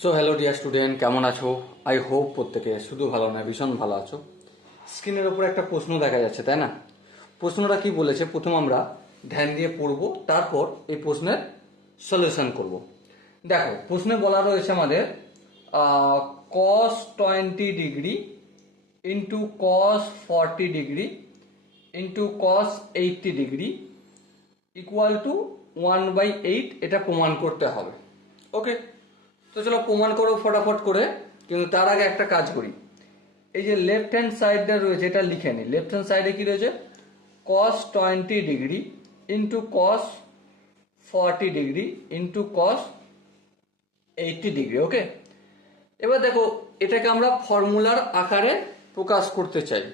So hello dear student, কেমন আছো? I hope প্রত্যেকে শুধু ভালো না, ভীষণ ভালো আছো। স্ক্রিনের ওপর একটা প্রশ্ন দেখা যাচ্ছে, তাই না? প্রশ্নটা কি বলেছে, প্রথম আমরা ধ্যান দিয়ে পড়ব, তারপর এই প্রশ্নের সলিউশন করব। দেখো, প্রশ্নে বলা রয়েছে আমাদের কস 20 degree into cos 40 degree into cos 80 degree equal to 1/8, এটা প্রমাণ করতে হবে। ওকে, তো চলো প্রমাণ করো ফটাফট করে, কিন্তু তার আগে একটা কাজ করি। এই যে লেফট হ্যান্ড সাইডটা রয়েছে, এটা লিখে নিই। লেফট হ্যান্ড সাইডে কি রয়েছে? Cos 20 degree into cos 40 degree into cos 80 degree. Okay, এবার দেখো, এটাকে আমরা ফর্মুলার আকারে প্রকাশ করতে চাই।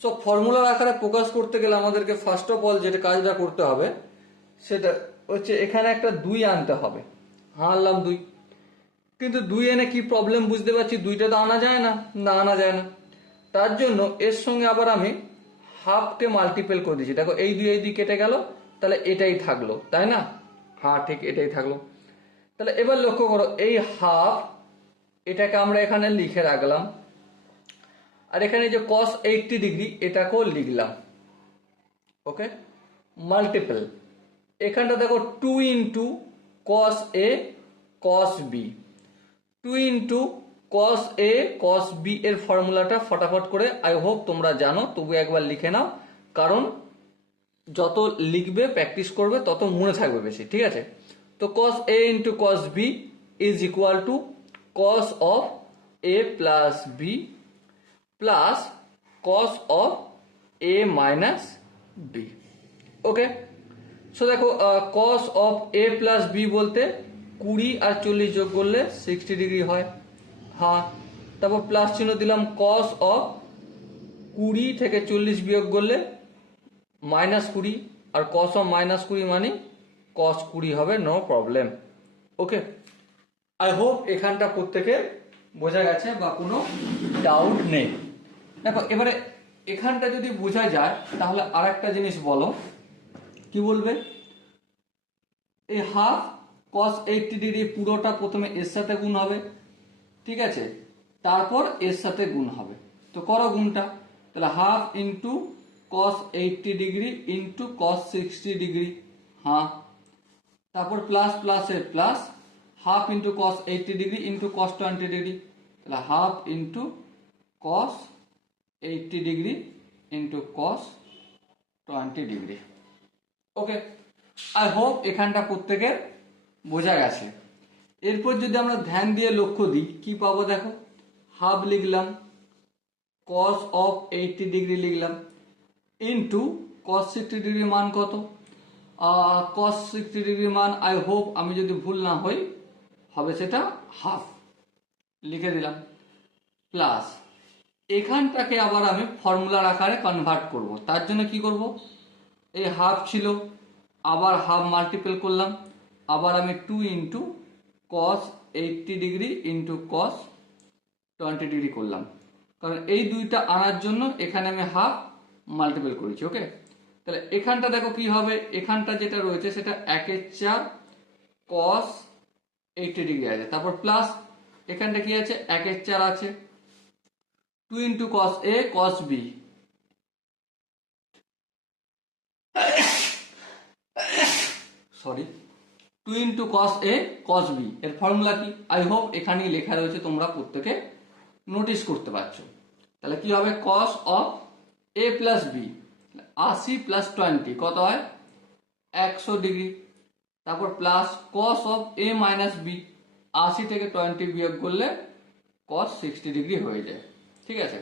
সো ফর্মুলার আকারে প্রকাশ করতে গেলে আমাদেরকে ফার্স্ট অফ অল যেটা কাজটা করতে হবে সেটা হচ্ছে এখানে একটা 2 আনতে হবে। আনলাম 2, কিন্তু 2 এনে কি প্রবলেম বুঝতে পারছি, 2টা তো আনা যায় না, আনা যায় না। তার জন্য এর সঙ্গে আবার আমি হাফকে মাল্টিপল করে দিচ্ছি। দেখো, এই 2 এই 2 কেটে গেল, তাহলে এটাই থাকলো, তাই না? হ্যাঁ, ঠিক এটাই থাকলো। তাহলে এবার লক্ষ্য করো, এই হাফ এটাকে আমরা এখানে লিখে রাখলাম, আর এখানে যে কস 80 ডিগ্রি এটাকেও লিখলাম। ওকে, মাল্টিপল এখানটা দেখো 2 into cos A cos B, 2 into cos A cos B এর ফর্মুলাটা ফটাফট করে আই হোপ তোমরা জানো, তবু একবার লিখে নাও, কারণ যত লিখবে প্র্যাকটিস করবে তত মনে থাকবে বেশি। ঠিক আছে, তো cos A into cos B is equal to cos of A plus B plus cos of A minus B. Okay, so দেখো, cos of A plus B বলতে 20 আর 40 যোগ করলে 60 ডিগ্রি হয়। হ্যাঁ, তারপর প্লাস চিহ্ন দিলাম। কস অফ 20 থেকে 40 বিয়োগ করলে -20, আর কস অফ -20 মানে কস 20 হবে, no problem. Okay, I hope এখানটা প্রত্যেকের বোঝা গেছে বা কোনো ডাউট নেই। দেখো, এবারে এখানটা যদি বোঝা যায় তাহলে আর একটা জিনিস বলো, কি বলবে? এই হাফ কস 80 ডিগ্রি পুরোটা প্রথমে এর সাথে গুণ হবে, ঠিক আছে, তারপর এর সাথে গুণ হবে। তো করো গুণটা, তাহলে half into cos 80 degree into cos 60 degree. হ্যাঁ, তারপর প্লাস প্লাসের plus, half into cos 80 degree into cos 20 degree, তাহলে half into cos 80 degree into cos 20 degree. Okay, I hope এখানটা প্রত্যেকের বোঝা গেছে। এরপর যদি আমরা ধ্যান দিয়ে লক্ষ্য দিই, কি পাবো? দেখো, হাফ লিখলাম, কস অফ 80 ডিগ্রি লিখলাম, ইন্টু কস 60 ডিগ্রির মান কত? কস 60 ডিগ্রির মান আই হোপ আমি যদি ভুল না হই হবে সেটা হাফ, লিখে দিলাম, প্লাস এখানটাকে আবার আমি ফর্মুলার আকারে কনভার্ট করব। তার জন্য কি করব, এই হাফ ছিল, আবার হাফ মাল্টিপল করলাম, আবার আমি 2 into cos 80 degree into cos 20 degree করলাম, কারণ এই দুইটা আনার জন্য এখানে আমি হাফ মাল্টিপল করেছি। ওকে, তাহলে এখানটা দেখো কি হবে, এখানটা যেটা রয়েছে সেটা 1/4 কস 80 ডিগ্রি আছে, তারপর প্লাস এখানটা কি আছে, 1/4 আছে, 2 into cos A cos B, sorry, 2 into cos A cos B এর ফর্মুলা কি আই হোপ এখানেই লেখা রয়েছে, তোমরা প্রত্যেকে নোটিস করতে পারছো। তাহলে কি হবে, cos of A plus B 80 plus 20 কত হয়, 100 ডিগ্রি, তারপর plus cos of A minus B, 80 থেকে 20 বিয়োগ করলে কস 60 ডিগ্রি হয়ে যায়। ঠিক আছে,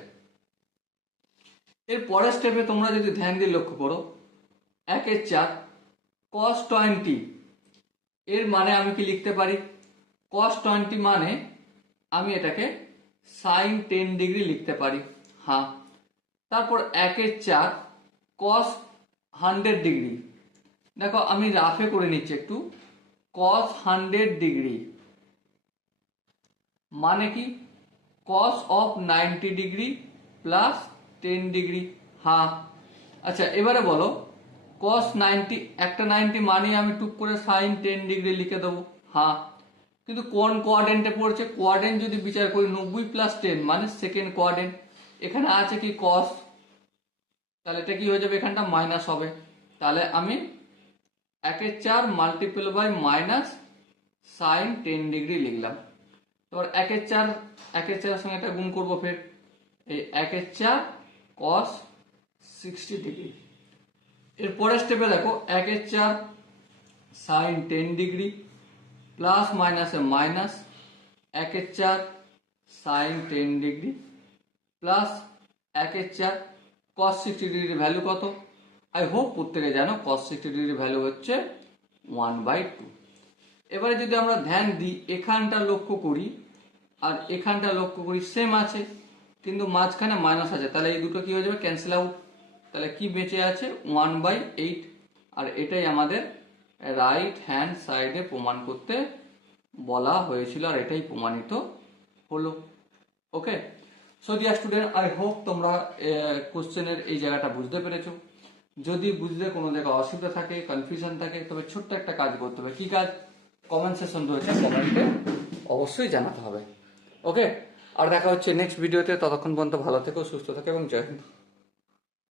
এর পরের স্টেপে তোমরা যদি ধ্যান দিয়ে লক্ষ্য করো, 1/4 কস 20 এর মানে আমি কি লিখতে পারি, কস 20 মানে আমি এটাকে সাইন 10 ডিগ্রি লিখতে পারি। হ্যাঁ, তারপর 1/4 কস 100 ডিগ্রি, দেখো আমি রাফে করে নিচ্ছি একটু, কস 100 ডিগ্রি মানে কি, cos of 90 degree plus 10 degree. হ্যাঁ, আচ্ছা এবারে বলো, কস 90 একটা 90 মানে আমি টুক করে সাইন 10 ডিগ্রি লিখে দেবো। হ্যাঁ, কিন্তু কোন কোয়াড্রেন্টে পড়ছে? কোয়াড্রেন্ট যদি বিচার করি 90+10 মানে সেকেন্ড কোয়াড্রেন্ট। এখানে আছে কি কস, তাহলে এটা কি হয়ে যাবে? এখানটা মাইনাস হবে। তাহলে আমি 1/4 multiple by minus sine 10 degree লিখলাম। এবার 1/4 সঙ্গে এটা গুণ করবো ফের, এই 1/4 কস 60 ডিগ্রি। এর পরের স্টেপে দেখো 1/4 সাইন 10 ডিগ্রি প্লাস মাইনাসে মাইনাস 1/4 সাইন 10 ডিগ্রি প্লাস 1/4 কস 60 ডিগ্রির ভ্যালু কত? আই হোপ প্রত্যেকে জানো কস 60 ডিগ্রির ভ্যালু হচ্ছে 1/2। এবারে যদি আমরা ধ্যান দিই, এখানটা লক্ষ্য করি আর এখানটা লক্ষ্য করি সেম আছে, কিন্তু মাঝখানে মাইনাস আছে, তাহলে এই দুটো কি হয়ে যাবে? Cancel out. তাহলে কি বেঁচে আছে? 1/8। আর এটাই আমাদের রাইট হ্যান্ড সাইডে প্রমাণ করতে বলা হয়েছিল, আর এটাই প্রমাণিত হলো। Okay, so dear student, I hope তোমরা কোশ্চেনের এই জায়গাটা বুঝতে পেরেছো। যদি বুঝতে কোনো জায়গায় অসুবিধা থাকে, কনফিউশন থাকে, তবে ছোট্ট একটা কাজ করতে হবে। কি কাজ? কমেন্ট সেকশন রয়েছে, কমেন্টে অবশ্যই জানাতে হবে। ওকে, আর দেখা হচ্ছে নেক্সট ভিডিওতে। ততক্ষণ পর্যন্ত ভালো থেকো, সুস্থ থেকো এবং জয় হিন্দ।